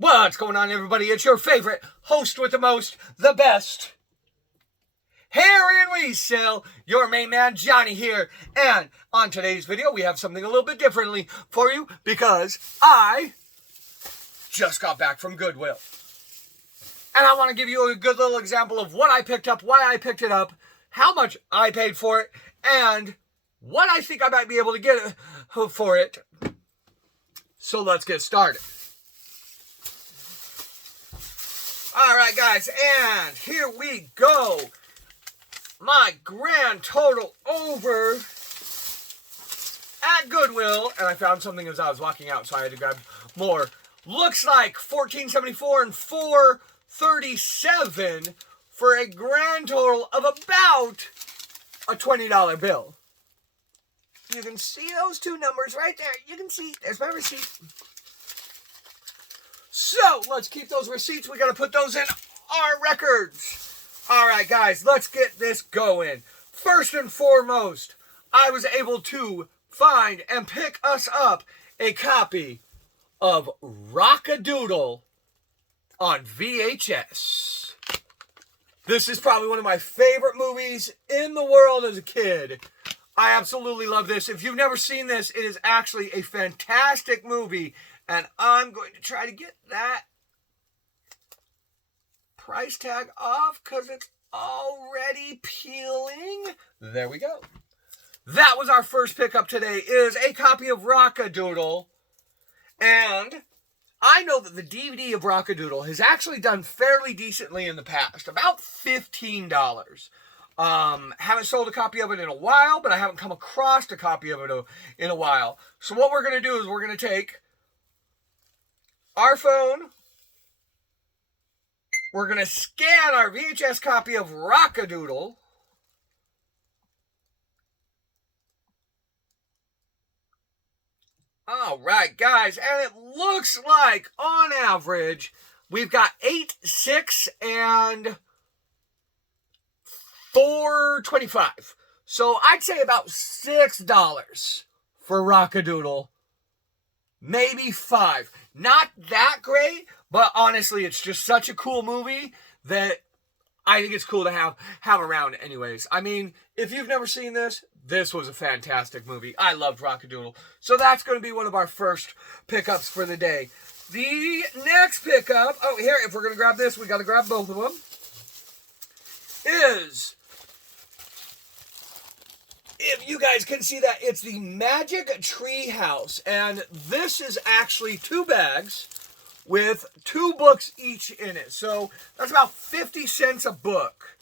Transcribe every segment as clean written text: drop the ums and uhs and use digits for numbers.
What's going on, everybody? It's your favorite host with the most, the best, Harry and Resale, your main man, Johnny here. And on today's video, we have something a little bit differently for you because I just got back from Goodwill. And I want to give you a good little example of what I picked up, why I picked it up, how much I paid for it, and what I think I might be able to get for it. So let's get started. Alright guys, and here we go. My grand total over at Goodwill, and I found something as I was walking out, so I had to grab more. Looks like $14.74 and $4.37 for a grand total of about a $20 bill. You can see those two numbers right there. You can see, there's my receipt. So, let's keep those receipts. We got to put those in our records. All right, guys, let's get this going. First and foremost, I was able to find and pick us up a copy of Rock-a-Doodle on VHS. This is probably one of my favorite movies in the world as a kid. I absolutely love this. If you've never seen this, it is actually a fantastic movie. And I'm going to try to get that price tag off because it's already peeling. There we go. That was our first pickup today, is a copy of Rock-a-Doodle. And I know that the DVD of Rock-a-Doodle has actually done fairly decently in the past. About $15. Haven't sold a copy of it in a while, but I haven't come across a copy of it in a while. So what we're going to do is we're going to take our phone, we're going to scan our VHS copy of Rock-a-Doodle. All right, guys, and it looks like, on average, we've got 8, 6, and $4.25. So I'd say about $6 for Rock-a-Doodle. Maybe $5. Not that great, but honestly, it's just such a cool movie that I think it's cool to have around anyways. I mean, if you've never seen this, this was a fantastic movie. I loved Rock-a-Doodle. So that's going to be one of our first pickups for the day. The next pickup, oh, here, if we're going to grab this, we got to grab both of them, is, if you guys can see that, it's the Magic Tree House. And this is actually 2 bags with 2 books each in it. So that's about 50 cents a book.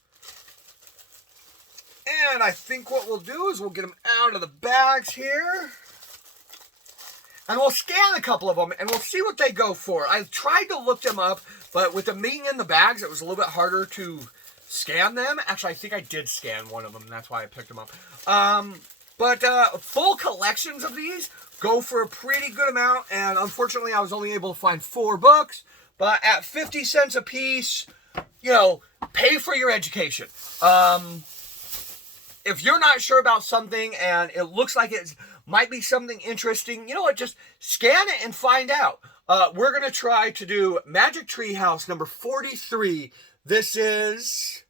And I think what we'll do is we'll get them out of the bags here. And we'll scan a couple of them and we'll see what they go for. I tried to look them up, but with them being in the bags, it was a little bit harder to scan them. Actually, I think I did scan one of them. That's why I picked them up. But full collections of these go for a pretty good amount. And unfortunately, I was only able to find 4 books. But at 50 cents a piece, you know, pay for your education. If you're not sure about something and it looks like it might be something interesting, you know what, just scan it and find out. We're going to try to do Magic Tree House number 43. This is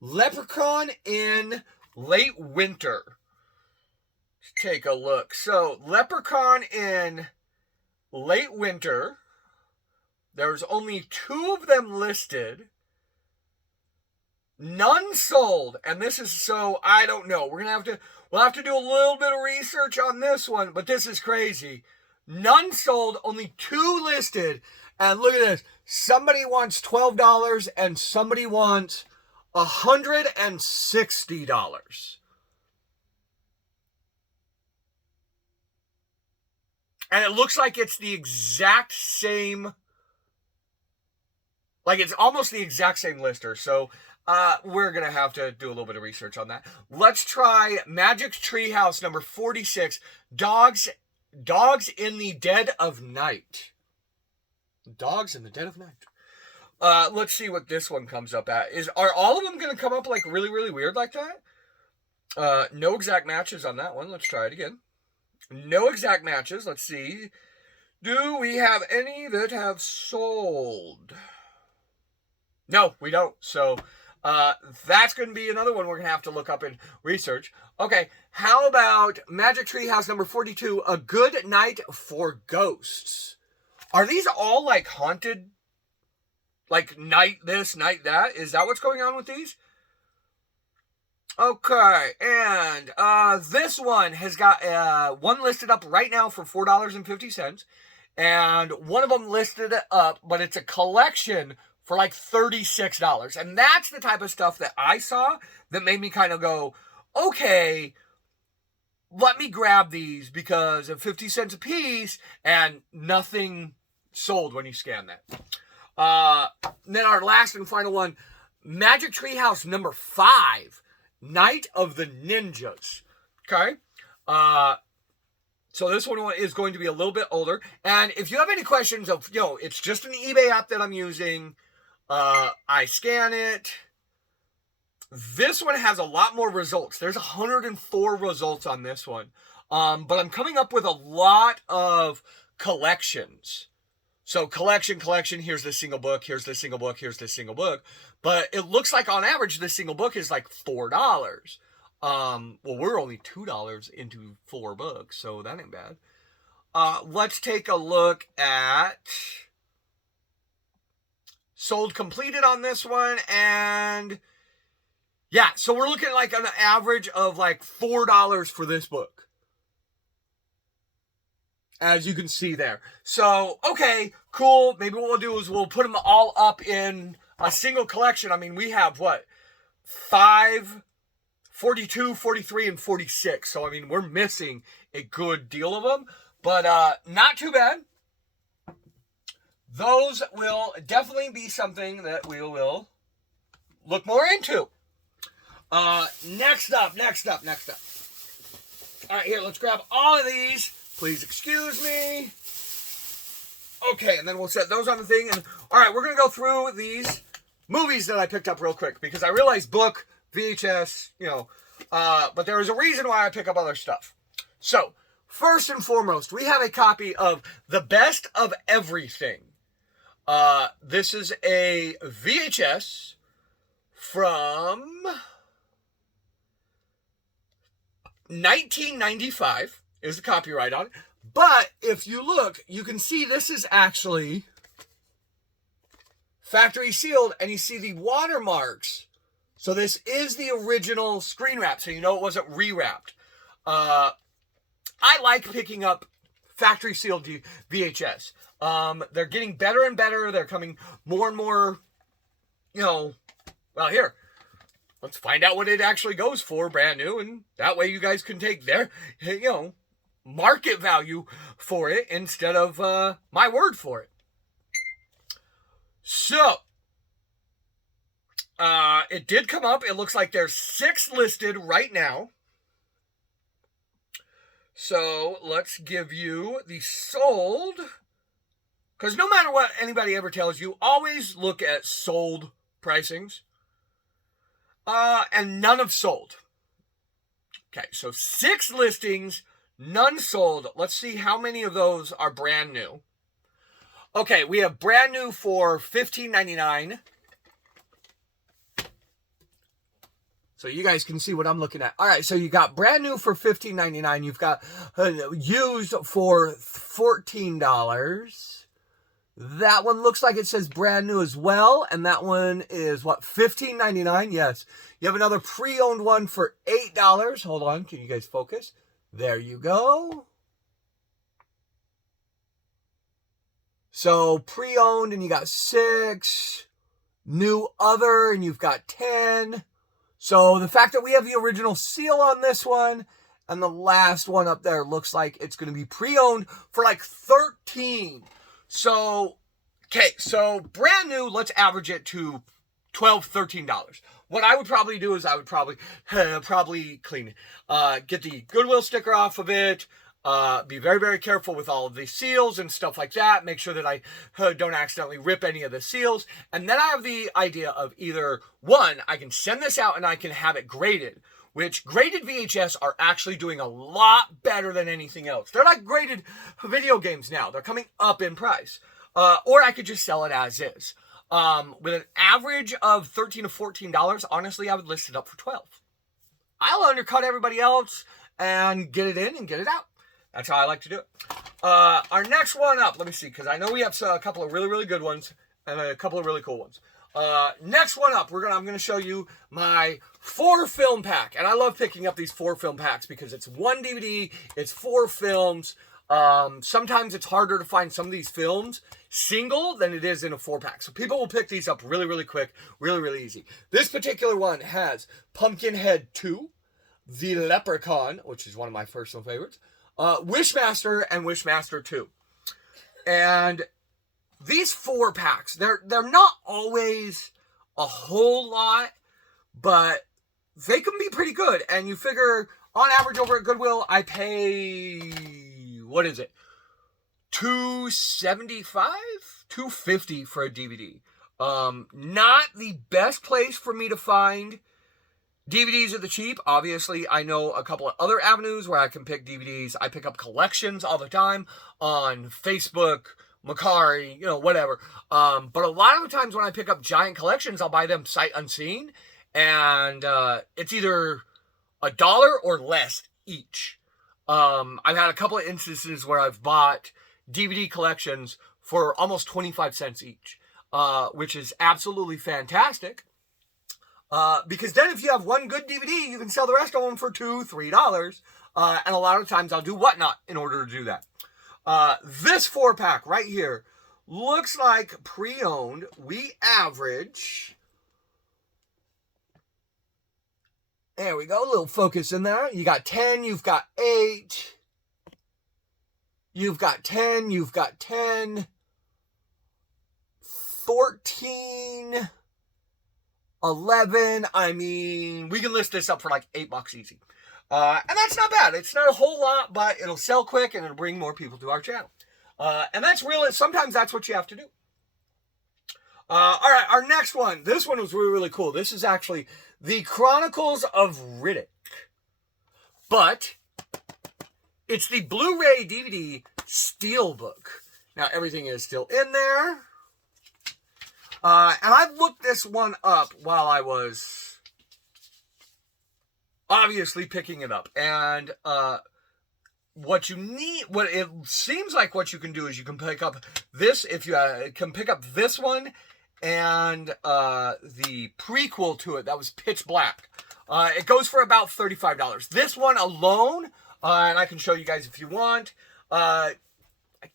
Leprechaun in Late Winter. Let's take a look. So, Leprechaun in Late Winter. There's only 2 of them listed. None sold. And this is, so I don't know. We'll have to do a little bit of research on this one, but this is crazy. None sold, only 2 listed. And look at this. Somebody wants $12 and somebody wants $160. And it looks like it's the exact same, like it's almost the exact same lister. So we're going to have to do a little bit of research on that. Let's try Magic Tree House number 46, Dogs in the Dead of Night. Dogs in the Dead of Night. Let's see what this one comes up at. Are all of them going to come up like really, really weird like that? No exact matches on that one. Let's try it again. No exact matches. Let's see. Do we have any that have sold? No, we don't. So that's going to be another one we're going to have to look up and research. Okay, how about Magic Tree House number 42, A Good Night for Ghosts? Are these all like haunted, like night this, night that? Is that what's going on with these? Okay, and this one has got one listed up right now for $4.50, and one of them listed up, but it's a collection for like $36. And that's the type of stuff that I saw that made me kind of go, okay, let me grab these because of 50 cents a piece, and nothing sold when you scan that. Then our last and final one, Magic Tree House number 5, Night of the Ninjas. Okay. So this one is going to be a little bit older. And if you have any questions of, it's just an eBay app that I'm using. I scan it. This one has a lot more results. There's 104 results on this one. But I'm coming up with a lot of collections. So collection, here's the single book, here's the single book, here's the single book. But it looks like on average, the single book is like $4. Well, we're only $2 into 4 books, so that ain't bad. Let's take a look at sold completed on this one. And yeah, so we're looking at like an average of like $4 for this book, as you can see there. So, okay, cool. Maybe what we'll do is we'll put them all up in a single collection. I mean, we have what? 5, 42, 43, and 46. So, I mean, we're missing a good deal of them. But not too bad. Those will definitely be something that we will look more into. Next up. All right, here, let's grab all of these. Please excuse me. Okay, and then we'll set those on the thing. And all right, we're going to go through these movies that I picked up real quick because I realized book, VHS, but there is a reason why I pick up other stuff. So, first and foremost, we have a copy of The Best of Everything. This is a VHS from 1995. Is the copyright on it. But if you look, you can see this is actually factory sealed, and you see the watermarks. So this is the original screen wrap, so you know it wasn't rewrapped. I like picking up factory sealed VHS. They're getting better and better. They're coming more and more, well, here. Let's find out what it actually goes for brand new, and that way you guys can take their, market value for it instead of my word for it. So, it did come up. It looks like there's 6 listed right now. So, let's give you the sold. Because no matter what anybody ever tells you, always look at sold pricings. And none have sold. Okay, so 6 listings, none sold. Let's see how many of those are brand new. Okay, we have brand new for $15.99. So you guys can see what I'm looking at. All right, so you got brand new for $15.99. You've got used for $14. That one looks like it says brand new as well. And that one is what, $15.99? Yes. You have another pre-owned one for $8. Hold on, can you guys focus? There you go. So pre-owned, and you got 6. New other, and you've got 10. So the fact that we have the original seal on this one, and the last one up there looks like it's going to be pre-owned for like 13. So, okay, so brand new, let's average it to $12, $13. What I would probably do is I would probably clean it. Get the Goodwill sticker off of it. Be very, very careful with all of the seals and stuff like that. Make sure that I don't accidentally rip any of the seals. And then I have the idea of either, one, I can send this out and I can have it graded which graded VHS are actually doing a lot better than anything else. They're like graded video games now. They're coming up in price. Or I could just sell it as is. With an average of $13 to $14, honestly, I would list it up for $12. I'll undercut everybody else and get it in and get it out. That's how I like to do it. Our next one up, let me see, because I know we have a couple of really, really good ones and a couple of really cool ones. Next one up, I'm gonna show you my 4-film pack, and I love picking up these 4-film packs because it's 1 DVD, it's 4 films. Sometimes it's harder to find some of these films single than it is in a 4-pack. So people will pick these up really, really quick, really, really easy. This particular one has Pumpkinhead 2, The Leprechaun, which is one of my personal favorites, Wishmaster, and Wishmaster 2. And these 4-packs, they're not always a whole lot, but they can be pretty good. And you figure, on average over at Goodwill, I pay, what is it? $2.75, $2.50 for a DVD. Not the best place for me to find DVDs at the cheap. Obviously, I know a couple of other avenues where I can pick DVDs. I pick up collections all the time on Facebook, Macari, whatever. But a lot of the times when I pick up giant collections, I'll buy them sight unseen. And it's either $1 or less each. I've had a couple of instances where I've bought DVD collections for almost 25 cents each, which is absolutely fantastic. Because then if you have one good DVD, you can sell the rest of them for $2, $3. And a lot of times I'll do whatnot in order to do that. This 4-pack right here looks like pre-owned. We average, there we go, a little focus in there. You got 10, you've got 8, you've got 10, you've got 10, 14, 11. I mean, we can list this up for like $8 easy. And that's not bad. It's not a whole lot, but it'll sell quick and it'll bring more people to our channel. And that's really, sometimes that's what you have to do. All right, our next one. This one was really, really cool. This is actually the Chronicles of Riddick. But it's the Blu-ray DVD Steelbook. Now, everything is still in there. And I looked this one up while I was obviously picking it up. And what it seems like what you can do is you can pick up this, if you can pick up this one and the prequel to it that was Pitch Black. It goes for about $35. This one alone, and I can show you guys if you want, $10,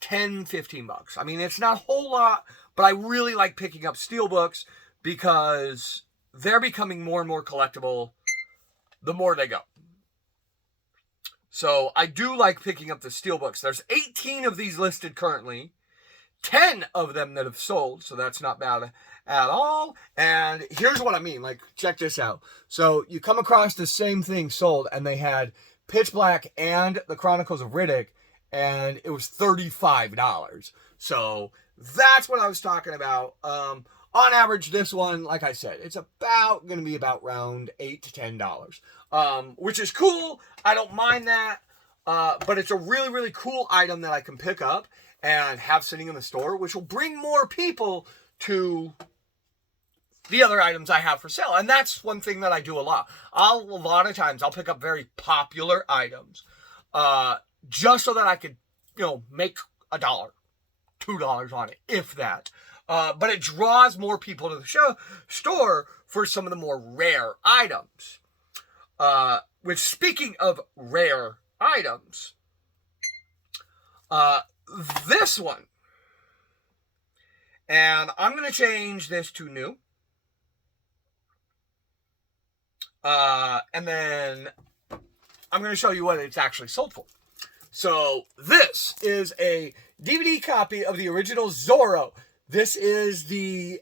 $15. I mean, it's not a whole lot, but I really like picking up steelbooks because they're becoming more and more collectible the more they go. So I do like picking up the steelbooks. There's 18 of these listed currently, 10 of them that have sold, so that's not bad at all. And here's what I mean, like, check this out. So you come across the same thing sold, and they had Pitch Black and the Chronicles of Riddick, and it was $35. So that's what I was talking about. On average, this one, like I said, it's about going to be about around $8 to $10, which is cool. I don't mind that, but it's a really, really cool item that I can pick up and have sitting in the store, which will bring more people to the other items I have for sale. And that's one thing that I do a lot. A lot of times I'll pick up very popular items, just so that I could, make $1, $2 on it, if that. But it draws more people to the store for some of the more rare items. Which, speaking of rare items, this one, and I'm going to change this to new. And then I'm going to show you what it's actually sold for. So this is a DVD copy of the original Zorro. This is the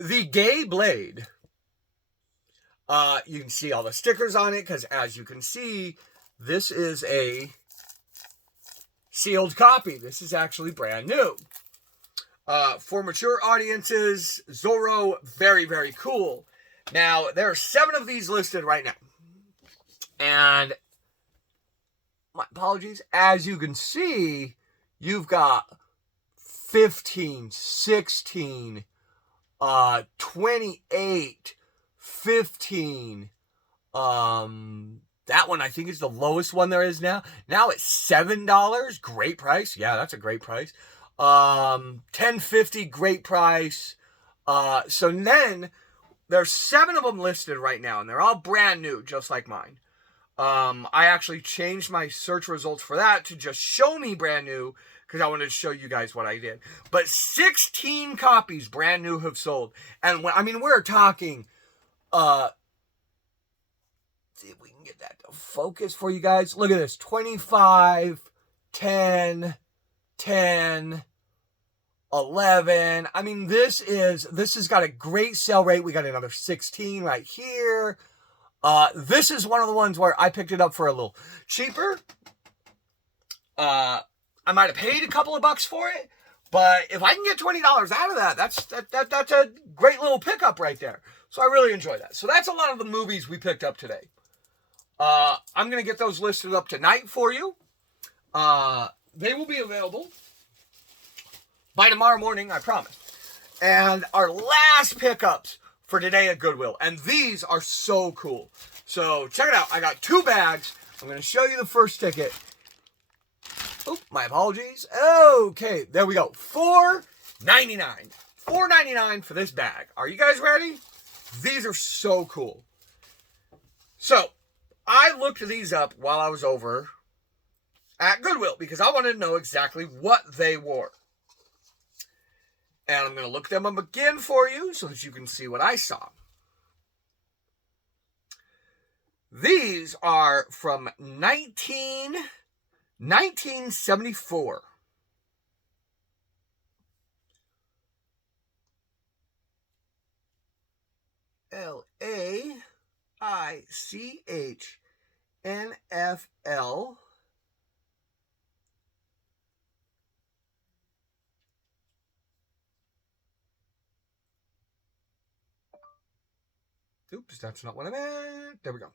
Gay Blade. You can see all the stickers on it because, as you can see, this is a sealed copy. This is actually brand new. For mature audiences, Zorro, very, very cool. Now, there are 7 of these listed right now. And my apologies, as you can see, you've got 15, 16, 28, 15. That one I think is the lowest one there is now. Now it's $7. Great price. Yeah, that's a great price. $10.50, great price. So then there's 7 of them listed right now, and they're all brand new, just like mine. I actually changed my search results for that to just show me brand new, because I wanted to show you guys what I did. But 16 copies brand new have sold. And I mean, we're talking, see if we can get that to focus for you guys. Look at this, 25, 10, 10, 11. I mean, this has got a great sell rate. We got another 16 right here. This is one of the ones where I picked it up for a little cheaper. I might have paid a couple of bucks for it, but if I can get $20 out of that, that's a great little pickup right there. So I really enjoy that. So that's a lot of the movies we picked up today. I'm going to get those listed up tonight for you. They will be available by tomorrow morning, I promise. And our last pickups for today at Goodwill. And these are so cool. So check it out. I got 2 bags. I'm going to show you the first ticket. Oh, my apologies. Okay, there we go. $4.99. $4.99 for this bag. Are you guys ready? These are so cool. So, I looked these up while I was over at Goodwill because I wanted to know exactly what they were. And I'm going to look them up again for you so that you can see what I saw. These are from 1974. LAICH NFL. Oops, that's not what I meant. There we go.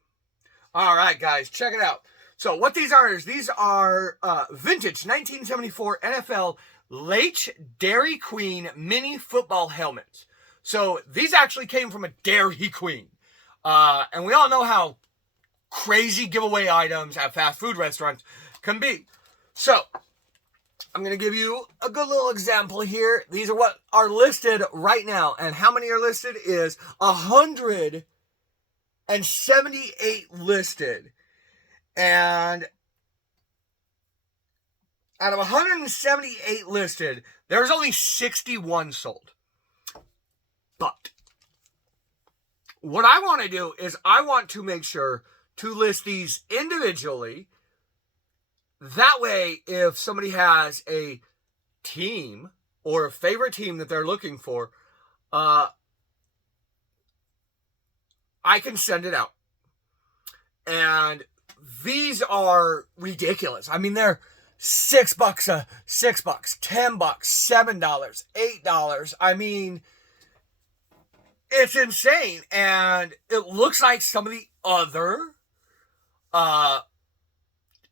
All right, guys, check it out. So what these are is these are vintage 1974 NFL Leitch Dairy Queen mini football helmets. So these actually came from a Dairy Queen. And we all know how crazy giveaway items at fast food restaurants can be. So I'm going to give you a good little example here. These are what are listed right now. And how many are listed is 178 listed. And out of 178 listed, there's only 61 sold. But what I want to do is I want to make sure to list these individually. That way, if somebody has a team or a favorite team that they're looking for, I can send it out. And these are ridiculous. I mean, they're $6, $6, $10, $7, $8. I mean, it's insane. And it looks like some of the other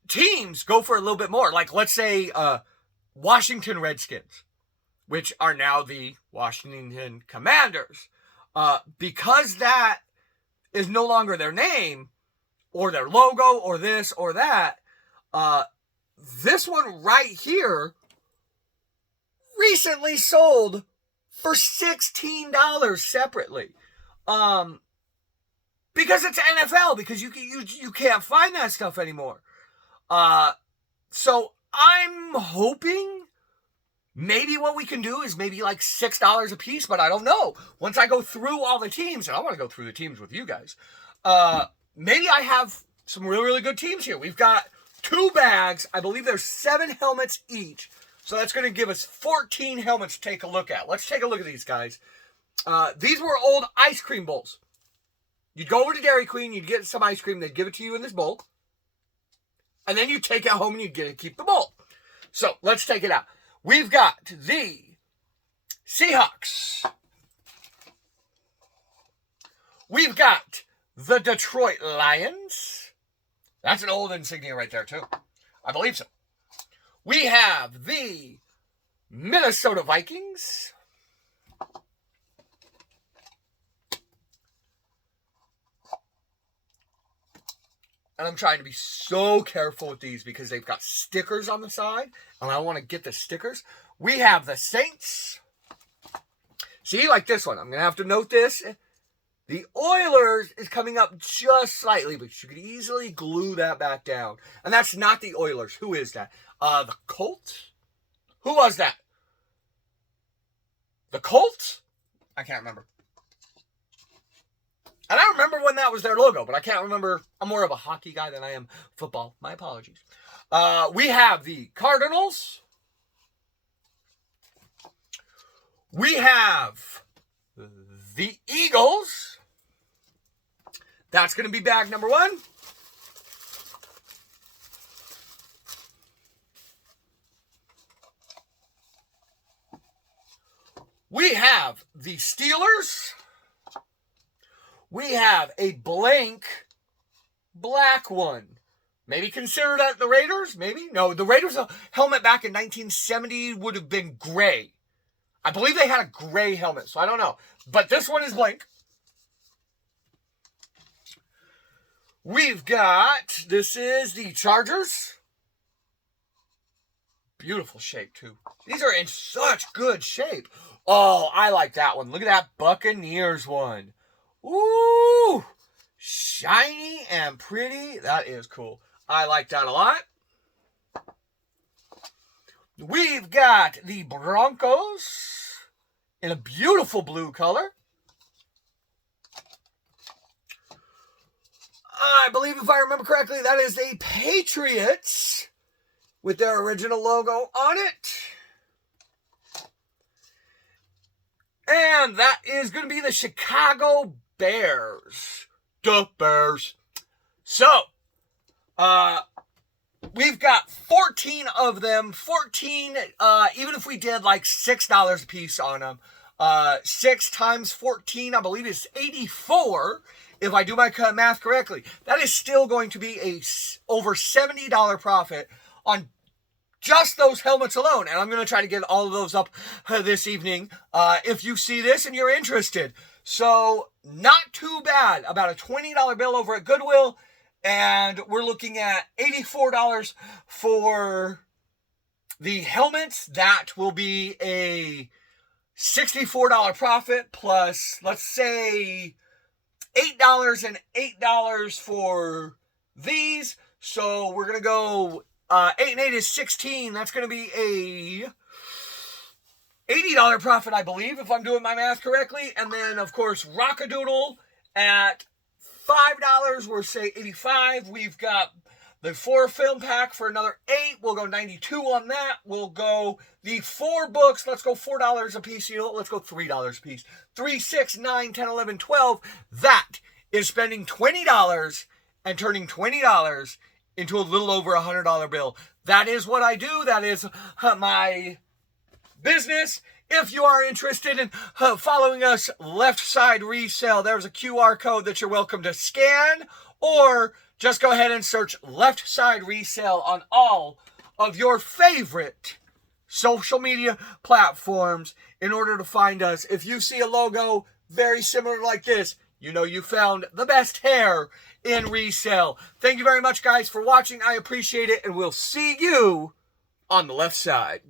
teams go for a little bit more. Like, let's say Washington Redskins, which are now the Washington Commanders. Because that is no longer their name, or their logo, or this, or that, this one right here recently sold for $16 separately. Because it's NFL, because you can't find that stuff anymore. So I'm hoping maybe what we can do is maybe like $6 a piece, but I don't know. Once I go through all the teams, and I want to go through the teams with you guys, maybe I have some really, really good teams here. We've got 2 bags. I believe there's 7 helmets each. So that's going to give us 14 helmets to take a look at. Let's take a look at these guys. These were old ice cream bowls. You'd go over to Dairy Queen, you'd get some ice cream, they'd give it to you in this bowl. And then you'd take it home and you'd get to keep the bowl. So let's take it out. We've got the Seahawks. We've got the Detroit Lions. That's an old insignia right there, too. I believe so. We have the Minnesota Vikings. And I'm trying to be so careful with these because they've got stickers on the side. And I want to get the stickers. We have the Saints. See, like this one. I'm going to have to note this. The Oilers is coming up just slightly, but you could easily glue that back down. And that's not the Oilers. Who is that? The Colts? Who was that? The Colts? I can't remember. And I remember when that was their logo, but I can't remember. I'm more of a hockey guy than I am football. My apologies. We have the Cardinals. We have the Eagles. That's going to be bag number 1. We have the Steelers. We have a blank black one. Maybe consider that the Raiders? Maybe? No, the Raiders' helmet back in 1970 would have been gray. I believe they had a gray helmet, so I don't know. But this one is blank. We've got, this is the Chargers. Beautiful shape, too. These are in such good shape. Oh, I like that one. Look at that Buccaneers one. Ooh, shiny and pretty. That is cool. I like that a lot. We've got the Broncos in a beautiful blue color. I believe, if I remember correctly, that is the Patriots with their original logo on it. And that is going to be the Chicago Bears. The Bears. So, we've got 14 of them. 14, even if we did like $6 a piece on them. 6 times 14, I believe, is 84. If I do my math correctly. That is still going to be a over $70 profit on just those helmets alone. And I'm going to try to get all of those up this evening if you see this and you're interested. So, not too bad. About a $20 bill over at Goodwill. And we're looking at $84 for the helmets. That will be a $64 profit plus, let's say, $8 and $8 for these. So we're going to go 8 and 8 is 16. That's going to be a $80 profit, I believe, if I'm doing my math correctly. And then, of course, Rockadoodle at $5, we're say 85. We've got the 4 film pack for another 8. We'll go 92 on that. We'll go the 4 books. Let's go $4 a piece. You know, let's go $3 a piece. 3, 6, 9, 10, 11, 12. That is spending $20 and turning $20 into a little over $100 bill. That is what I do. That is my business. If you are interested in following us, Left Side Resale, there's a QR code that you're welcome to scan, or just go ahead and search Left Side Resale on all of your favorite social media platforms in order to find us. If you see a logo very similar like this, you know you found the best hair in resale. Thank you very much, guys, for watching. I appreciate it, and we'll see you on the left side.